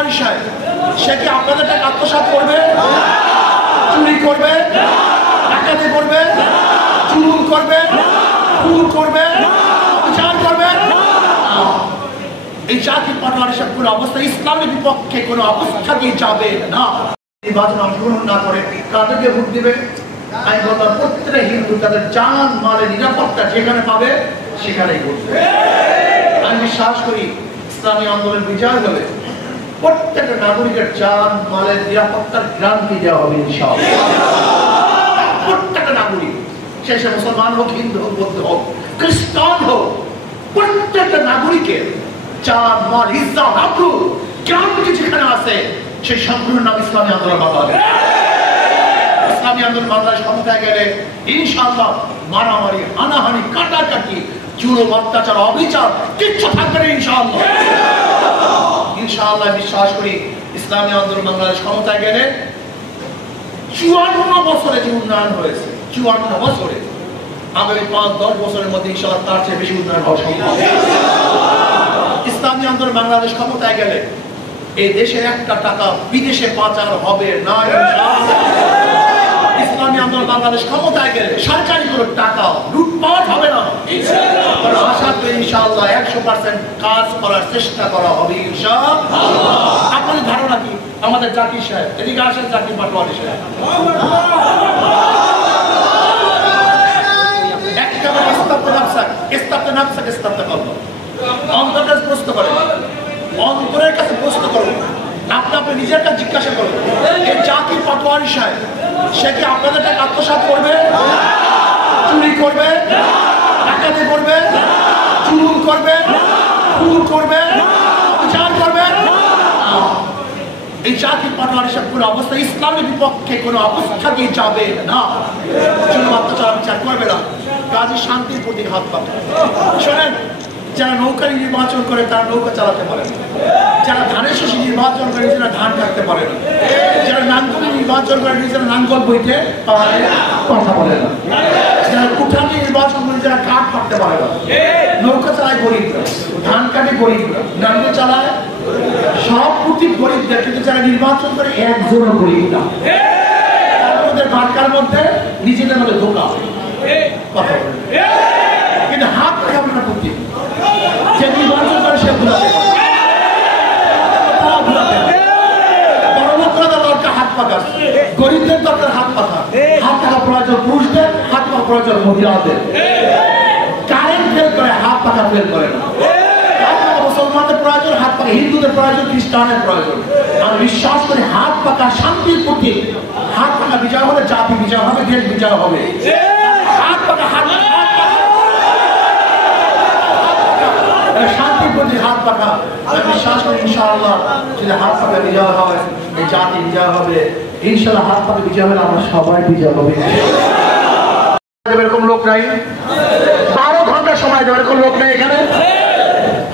পাটোয়ারি সাহেব সে কি আপনাদের টাকা আত্মসাৎ করবে, চুরি করবে, ডাকাতি করবে, চুল করবে, খুন করবে, বিচার করবে? এই জাতির পাটোয়ারি সাহেব কোনো অবস্থা ইসলামের বিপক্ষে কোনো অবস্থাতেই যাবে না। নির্বাচন অংশগ্রহণ না করে তাদেরকে ভোট দিবে। আমি বললাম প্রত্যেকটা হিন্দু তাদের জান মালের নিরাপত্তা যেখানে পাবে সেখানেই করবে। আমি বিশ্বাস করি ইসলামী আন্দোলন বিজয় হবে, প্রত্যেকটা নাগরিকের জান মালের নিরাপত্তার গ্যারান্টি দেওয়া হবে ইনশাআল্লাহ। প্রত্যেকটা নাগরিক, সে মুসলমান হোক, হিন্দু হোক, বৌদ্ধ হোক, খ্রিস্টান হোক, প্রত্যেকটা নাগরিকের জান মাল ইজ্জত আবরু গ্যারান্টি যেখানে আছে সেই সম্পূর্ণ নাম ইসলামী আন্দোলন বাংলাদেশ। ইসলামী আন্দোলন বাংলাদেশ ক্ষমতায় গেলে ইনশাআল্লাহ মারামারি, হানাহানি, কাটাকাটি, জুলুম, অত্যাচার, অবিচার কিচ্ছু থাকবে না ইনশাআল্লাহ। ইনশাআল্লাহ বিশ্বাস করি ইসলামী আন্দোলন বাংলাদেশ ক্ষমতায় গেলে 54 বছরে যে উন্নয়ন হয়েছে, 54 বছরে আগামী 5-10 বছরের মধ্যে ইনশাআল্লাহ তার চেয়ে বেশি উন্নয়ন হওয়া সম্ভব। ইসলামী আন্দোলন বাংলাদেশ ক্ষমতায় গেলে এই দেশের একটা টাকা বিদেশে পাচার হবে না ইনশাআল্লাহ। ইসলামী আন্দোলন বাংলাদেশ ক্ষমতায় গেলে সরকারি কোনো টাকা লুটপাট হবে না ইনশাআল্লাহ। আশা করি ইনশাআল্লাহ 100% কাজ করার চেষ্টা করা হবে ইনশাআল্লাহ। আপনাদের ধারণা কি? আমাদের জাকির সাহেব এদিকে আসেন, জাকির পাটোয়ারি সাহেব অন্তরের কাছে প্রশ্ন করেন, অন্তরের কাছে প্রশ্ন করুন, আপনি নিজের কাছে জিজ্ঞাসা করুন, এই জাকির পাটোয়ারি সাহেব সে কি আপনাদের টাকা আত্মসাৎ করবে, চুরি করবে, ডাকাতি করবে, চুল করবে, খুন করবে, বিচার করবে? এই জাতির পাটোয়ারি সাহেব কোনো অবস্থা ইসলামের বিপক্ষে কোনো অবস্থাতেই যাবে না। জুলুম, অত্যাচার, বিচার করবে না। কাজে শান্তির প্রতি হাত পাতে। শোনেন, যারা নৌকা নির্বাচন করে তারা নৌকা চালাতে পারে না, যারা ধানের শীষ নির্বাচন করে নিজেরা ধান কাটতে পারে না, যারা নাঙ্গল নির্বাচন করে নিজেরা নাঙ্গল বইতে পারে কথা বলে না, যারা কুঠানি নির্বাচন করে যারা কাঠ কাটতে পারে না। নৌকা চালায় গরিবরা, ধান কাটে গরিবরা, নাঙ্গল চালায় সব প্রতি গরিবদের, কিন্তু যারা নির্বাচন করে একজনও গরিব না। তাদের বার্কার মধ্যে নিজেদের মধ্যে ধোকা কথা বলে, কিন্তু হাত খাবে না প্রতি যে নির্বাচন করে সে ভুলাতে হাত পাকা, গরিবদের দরকার হাত পাকা। হাত পাকা প্রয়োজন পুরুষদের, হাত পাকা প্রয়োজন মহিলাদের। কারেন্ট ফেল করে, হাত পাকা ফেল করে না। মুসলমানদের প্রয়োজন হাত পাকা, হিন্দুদের প্রয়োজন, খ্রিস্টানের প্রয়োজন। আমি বিশ্বাস করি হাত পাকা শান্তির প্রতি, হাত পাকা বিজয় হলে জাতি বিজয় হবে, দেশ বিজয় হবে। হাত পাকা শান্তির প্রতি হাত পাকা, আমি বিশ্বাস করি ইনশাআল্লাহ যদি হাত পাকা বিজয় হয় এই জাতি বিজয় হবে ইনশাআল্লাহ। হাত পাকা বিজয় হলে আমরা সবাই বিজয় হবে। এরকম লোক নাই, 12 ঘন্টা সময় দেবে, এরকম লোক নেই এখানে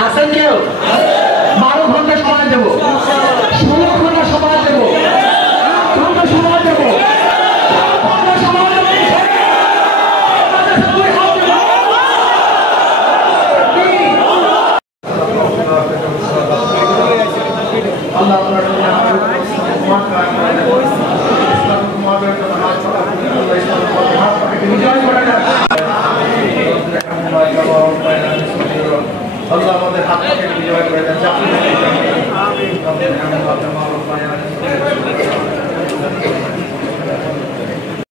আছেন কেউ? 12 ঘন্টা সময় দেবো, 16 ঘন্টা সময় দেবো, 8 ঘন্টা সময় দেবো, 15 সময় দেবো। আল্লাহ আমাদের হাত পাকে বিজয় করে দেন।